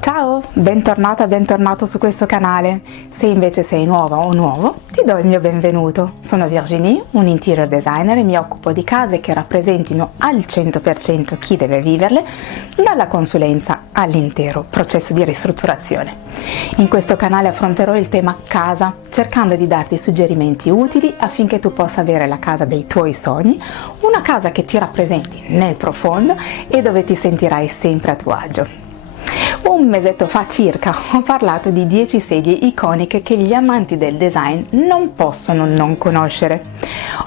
Ciao, bentornata, bentornato su questo canale. Se invece sei nuova o nuovo, ti do il mio benvenuto. Sono Virginie, un interior designer e mi occupo di case che rappresentino al 100% chi deve viverle, dalla consulenza all'intero processo di ristrutturazione. In questo canale affronterò il tema casa, cercando di darti suggerimenti utili affinché tu possa avere la casa dei tuoi sogni, una casa che ti rappresenti nel profondo e dove ti sentirai sempre a tuo agio. Un mesetto fa circa ho parlato di 10 sedie iconiche che gli amanti del design non possono non conoscere.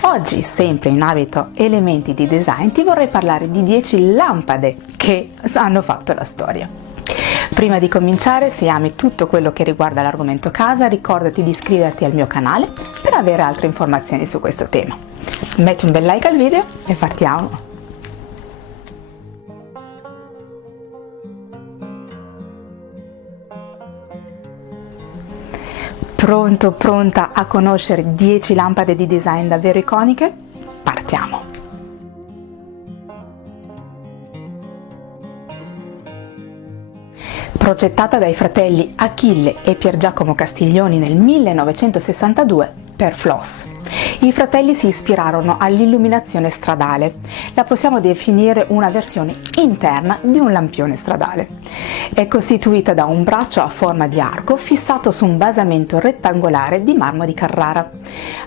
Oggi, sempre in abito elementi di design, ti vorrei parlare di 10 lampade che hanno fatto la storia. Prima di cominciare, se ami tutto quello che riguarda l'argomento casa, ricordati di iscriverti al mio canale per avere altre informazioni su questo tema. Metti un bel like al video e partiamo! Pronto, pronta a conoscere 10 lampade di design davvero iconiche? Partiamo! Progettata dai fratelli Achille e Pier Giacomo Castiglioni nel 1962 per Floss. I fratelli si ispirarono all'illuminazione stradale. La possiamo definire una versione interna di un lampione stradale. È costituita da un braccio a forma di arco fissato su un basamento rettangolare di marmo di Carrara.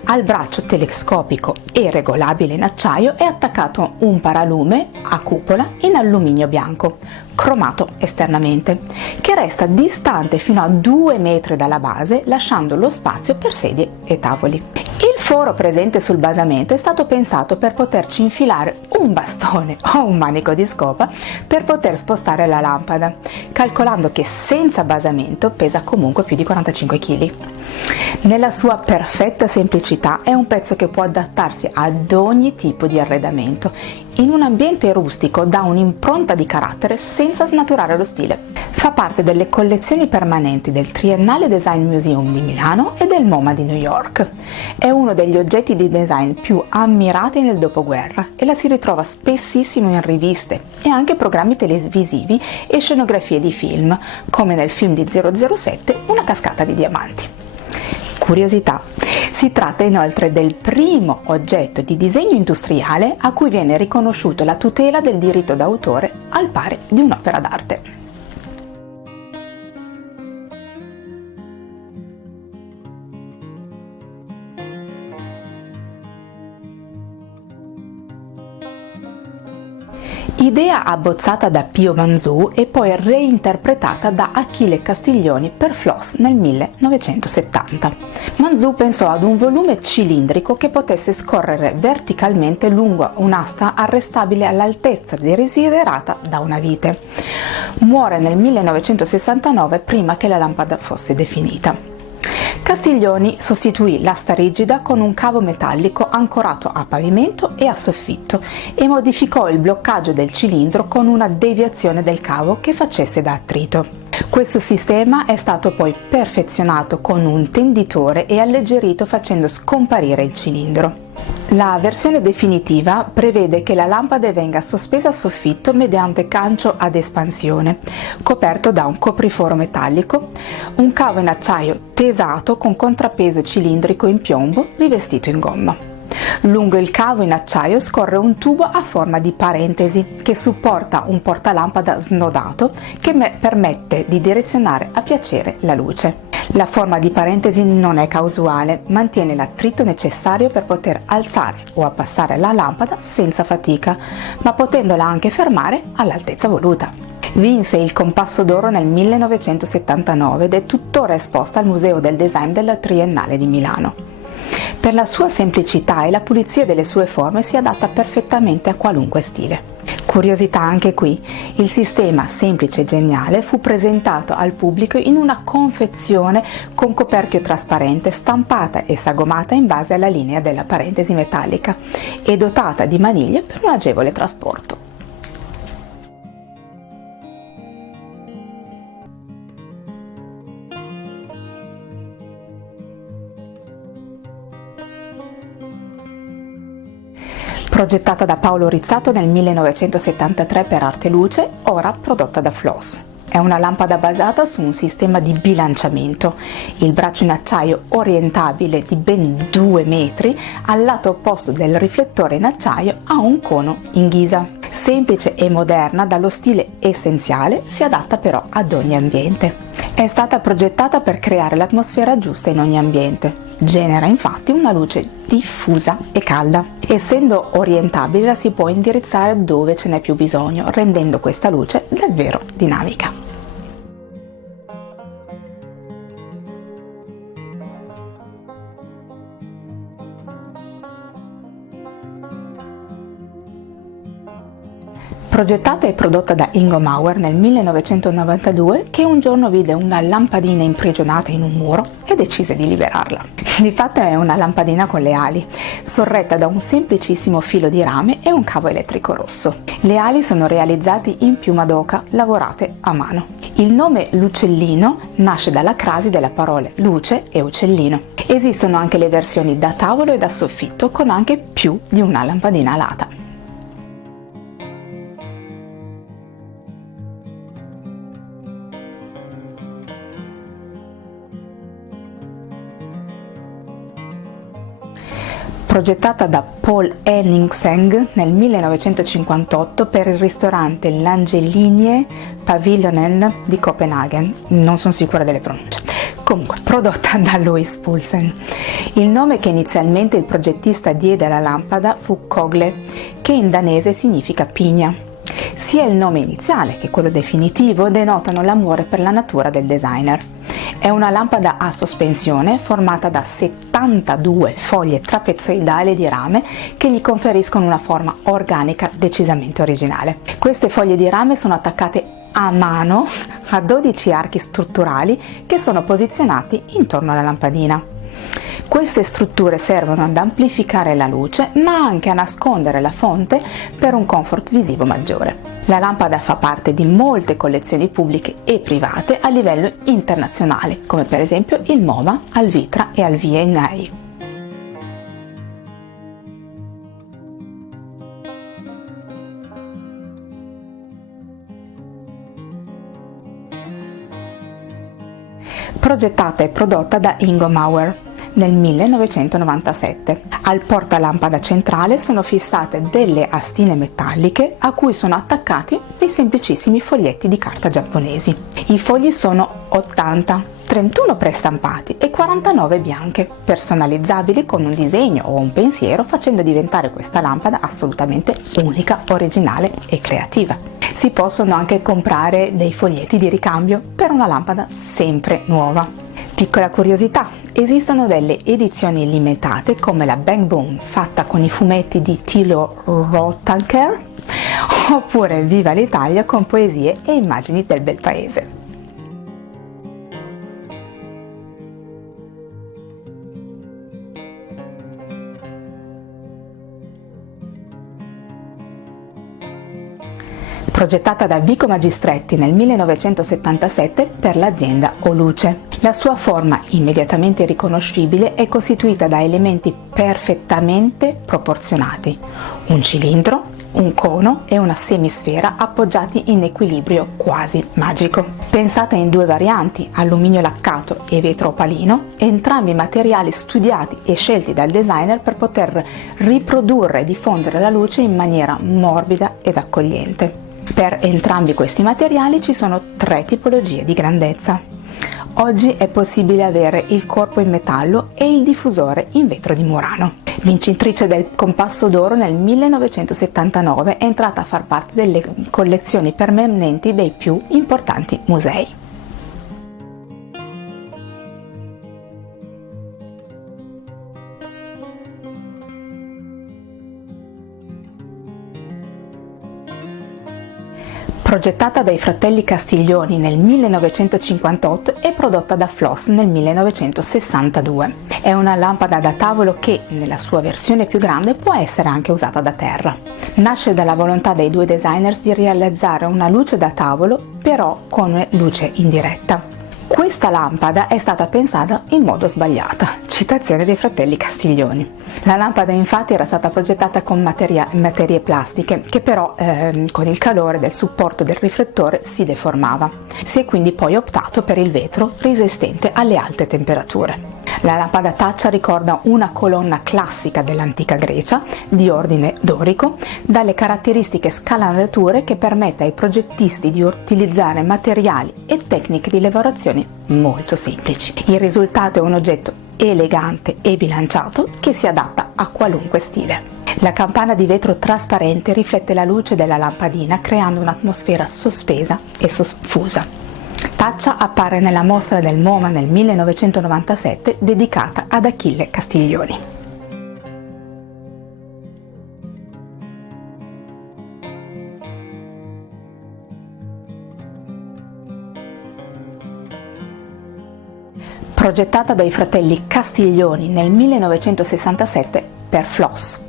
Al braccio telescopico e regolabile in acciaio è attaccato un paralume a cupola in alluminio bianco, cromato esternamente, che resta distante fino a 2 metri dalla base, lasciando lo spazio per sedie e tavoli. Il foro presente sul basamento è stato pensato per poterci infilare un bastone o un manico di scopa per poter spostare la lampada, calcolando che senza basamento pesa comunque più di 45 kg. Nella sua perfetta semplicità è un pezzo che può adattarsi ad ogni tipo di arredamento. In un ambiente rustico dà un'impronta di carattere senza snaturare lo stile. Fa parte delle collezioni permanenti del Triennale Design Museum di Milano e del MoMA di New York. È uno degli oggetti di design più ammirati nel dopoguerra e la si ritrova spessissimo in riviste e anche programmi televisivi e scenografie di film, come nel film di 007 Una cascata di diamanti. Curiosità: si tratta inoltre del primo oggetto di disegno industriale a cui viene riconosciuto la tutela del diritto d'autore al pari di un'opera d'arte. Idea abbozzata da Pio Manzù e poi reinterpretata da Achille Castiglioni per Floss nel 1970. Manzù pensò ad un volume cilindrico che potesse scorrere verticalmente lungo un'asta arrestabile all'altezza desiderata da una vite. Muore nel 1969 prima che la lampada fosse definita. Castiglioni sostituì l'asta rigida con un cavo metallico ancorato a pavimento e a soffitto e modificò il bloccaggio del cilindro con una deviazione del cavo che facesse da attrito. Questo sistema è stato poi perfezionato con un tenditore e alleggerito facendo scomparire il cilindro. La versione definitiva prevede che la lampada venga sospesa a soffitto mediante gancio ad espansione, coperto da un copriforo metallico, un cavo in acciaio tesato con contrappeso cilindrico in piombo rivestito in gomma. Lungo il cavo in acciaio scorre un tubo a forma di parentesi che supporta un portalampada snodato che permette di direzionare a piacere la luce. La forma di parentesi non è casuale, mantiene l'attrito necessario per poter alzare o abbassare la lampada senza fatica, ma potendola anche fermare all'altezza voluta. Vinse il Compasso d'Oro nel 1979 ed è tuttora esposta al Museo del Design della Triennale di Milano. Per la sua semplicità e la pulizia delle sue forme si adatta perfettamente a qualunque stile. Curiosità anche qui, il sistema semplice e geniale fu presentato al pubblico in una confezione con coperchio trasparente stampata e sagomata in base alla linea della parentesi metallica e dotata di maniglie per un agevole trasporto. Progettata da Paolo Rizzato nel 1973 per Arte Luce, ora prodotta da Floss. È una lampada basata su un sistema di bilanciamento. Il braccio in acciaio orientabile di ben 2 metri al lato opposto del riflettore in acciaio ha un cono in ghisa. Semplice e moderna, dallo stile essenziale, si adatta però ad ogni ambiente. È stata progettata per creare l'atmosfera giusta in ogni ambiente. Genera infatti una luce diffusa e calda. Essendo orientabile la si può indirizzare dove ce n'è più bisogno, rendendo questa luce davvero dinamica. Progettata e prodotta da Ingo Mauer nel 1992, che un giorno vide una lampadina imprigionata in un muro e decise di liberarla. Di fatto è una lampadina con le ali, sorretta da un semplicissimo filo di rame e un cavo elettrico rosso. Le ali sono realizzate in piuma d'oca, lavorate a mano. Il nome Lucellino nasce dalla crasi delle parole luce e uccellino. Esistono anche le versioni da tavolo e da soffitto, con anche più di una lampadina alata. Progettata da Paul Henningsen nel 1958 per il ristorante L'Angelinie Paviljonen di Copenaghen, non sono sicura delle pronunce. Comunque, prodotta da Louis Poulsen. Il nome che inizialmente il progettista diede alla lampada fu Kogle, che in danese significa pigna. Sia il nome iniziale che quello definitivo denotano l'amore per la natura del designer. È una lampada a sospensione formata da 72 foglie trapezoidali di rame che gli conferiscono una forma organica decisamente originale. Queste foglie di rame sono attaccate a mano a 12 archi strutturali che sono posizionati intorno alla lampadina. Queste strutture servono ad amplificare la luce, ma anche a nascondere la fonte per un comfort visivo maggiore. La lampada fa parte di molte collezioni pubbliche e private a livello internazionale, come per esempio il MoMA, al Vitra e al V&A. Progettata e prodotta da Ingo Mauer nel 1997. Al portalampada centrale sono fissate delle astine metalliche a cui sono attaccati dei semplicissimi foglietti di carta giapponesi. I fogli sono 80, 31 prestampati e 49 bianche, personalizzabili con un disegno o un pensiero, facendo diventare questa lampada assolutamente unica, originale e creativa. Si possono anche comprare dei foglietti di ricambio per una lampada sempre nuova. Piccola curiosità, esistono delle edizioni limitate come la Bang Boom fatta con i fumetti di Thilo Rothacker, oppure Viva l'Italia con poesie e immagini del bel paese. Progettata da Vico Magistretti nel 1977 per l'azienda Oluce. La sua forma, immediatamente riconoscibile, è costituita da elementi perfettamente proporzionati: un cilindro, un cono e una semisfera appoggiati in equilibrio quasi magico. Pensata in due varianti, alluminio laccato e vetro opalino, entrambi materiali studiati e scelti dal designer per poter riprodurre e diffondere la luce in maniera morbida ed accogliente. Per entrambi questi materiali ci sono 3 tipologie di grandezza. Oggi è possibile avere il corpo in metallo e il diffusore in vetro di Murano. Vincitrice del Compasso d'Oro nel 1979, è entrata a far parte delle collezioni permanenti dei più importanti musei. Progettata dai fratelli Castiglioni nel 1958 e prodotta da Floss nel 1962. È una lampada da tavolo che, nella sua versione più grande, può essere anche usata da terra. Nasce dalla volontà dei due designers di realizzare una luce da tavolo, però con luce indiretta. Questa lampada è stata pensata in modo sbagliato, citazione dei fratelli Castiglioni. La lampada infatti era stata progettata con materie plastiche che però con il calore del supporto del riflettore si deformava. Si è quindi poi optato per il vetro resistente alle alte temperature. La lampada taccia ricorda una colonna classica dell'antica Grecia, di ordine dorico, dalle caratteristiche scalanature che permette ai progettisti di utilizzare materiali e tecniche di lavorazione molto semplici. Il risultato è un oggetto elegante e bilanciato che si adatta a qualunque stile. La campana di vetro trasparente riflette la luce della lampadina creando un'atmosfera sospesa e soffusa. Taccia appare nella mostra del MoMA nel 1997 dedicata ad Achille Castiglioni. Progettata dai fratelli Castiglioni nel 1967 per Floss.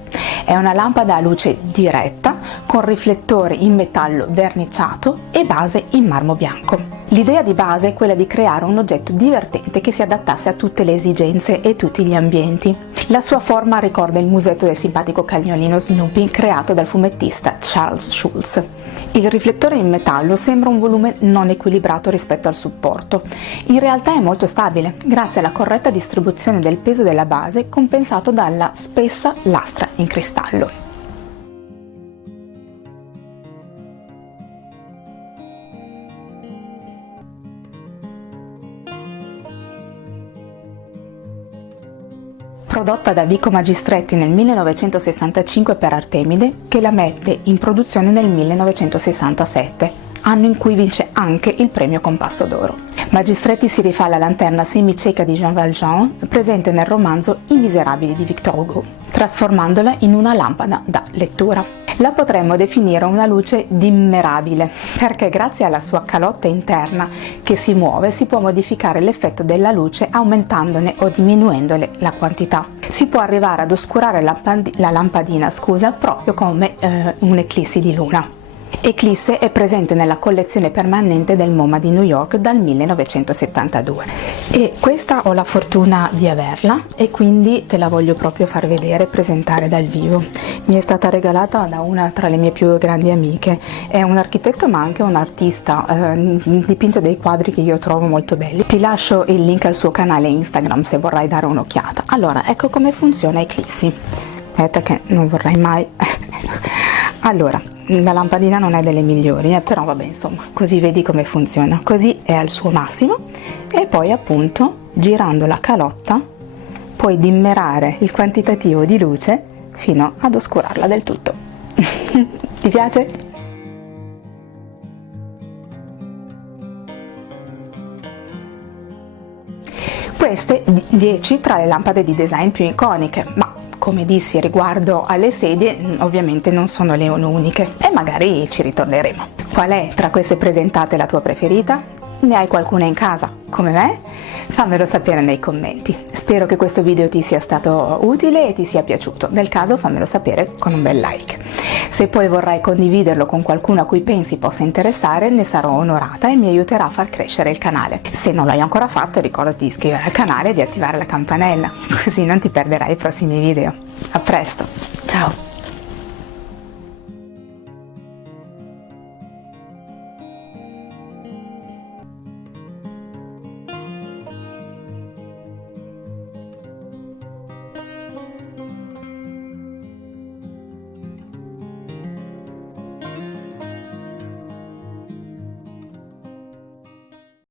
È una lampada a luce diretta con riflettore in metallo verniciato e base in marmo bianco. L'idea di base è quella di creare un oggetto divertente che si adattasse a tutte le esigenze e tutti gli ambienti. La sua forma ricorda il musetto del simpatico cagnolino Snoopy creato dal fumettista Charles Schulz. Il riflettore in metallo sembra un volume non equilibrato rispetto al supporto. In realtà è molto stabile, grazie alla corretta distribuzione del peso della base compensato dalla spessa lastra in cristallo. Prodotta da Vico Magistretti nel 1965 per Artemide, che la mette in produzione nel 1967, anno in cui vince anche il premio Compasso d'Oro. Magistretti si rifà alla lanterna semicieca di Jean Valjean, presente nel romanzo I Miserabili di Victor Hugo, trasformandola in una lampada da lettura. La potremmo definire una luce dimmerabile, perché grazie alla sua calotta interna che si muove si può modificare l'effetto della luce aumentandone o diminuendole la quantità. Si può arrivare ad oscurare la lampadina, proprio come un'eclissi di luna. Eclisse è presente nella collezione permanente del MoMA di New York dal 1972 e questa ho la fortuna di averla e quindi te la voglio proprio far vedere e presentare dal vivo. Mi è stata regalata da una tra le mie più grandi amiche, è un architetto ma anche un artista, dipinge dei quadri che io trovo molto belli. Ti lascio il link al suo canale Instagram se vorrai dare un'occhiata. Allora, ecco come funziona Eclissi. Aspetta che non vorrei mai... Allora, la lampadina non è delle migliori, però vabbè, insomma, così vedi come funziona. Così è al suo massimo e poi appunto, girando la calotta, puoi dimmerare il quantitativo di luce fino ad oscurarla del tutto. Ti piace? Queste 10 tra le lampade di design più iconiche, ma come dissi riguardo alle sedie, ovviamente non sono le uniche e magari ci ritorneremo. Qual è tra queste presentate la tua preferita? Ne hai qualcuna in casa, come me? Fammelo sapere nei commenti. Spero che questo video ti sia stato utile e ti sia piaciuto. Nel caso fammelo sapere con un bel like. Se poi vorrai condividerlo con qualcuno a cui pensi possa interessare, ne sarò onorata e mi aiuterà a far crescere il canale. Se non l'hai ancora fatto, ricordati di iscriverti al canale e di attivare la campanella, così non ti perderai i prossimi video. A presto, ciao!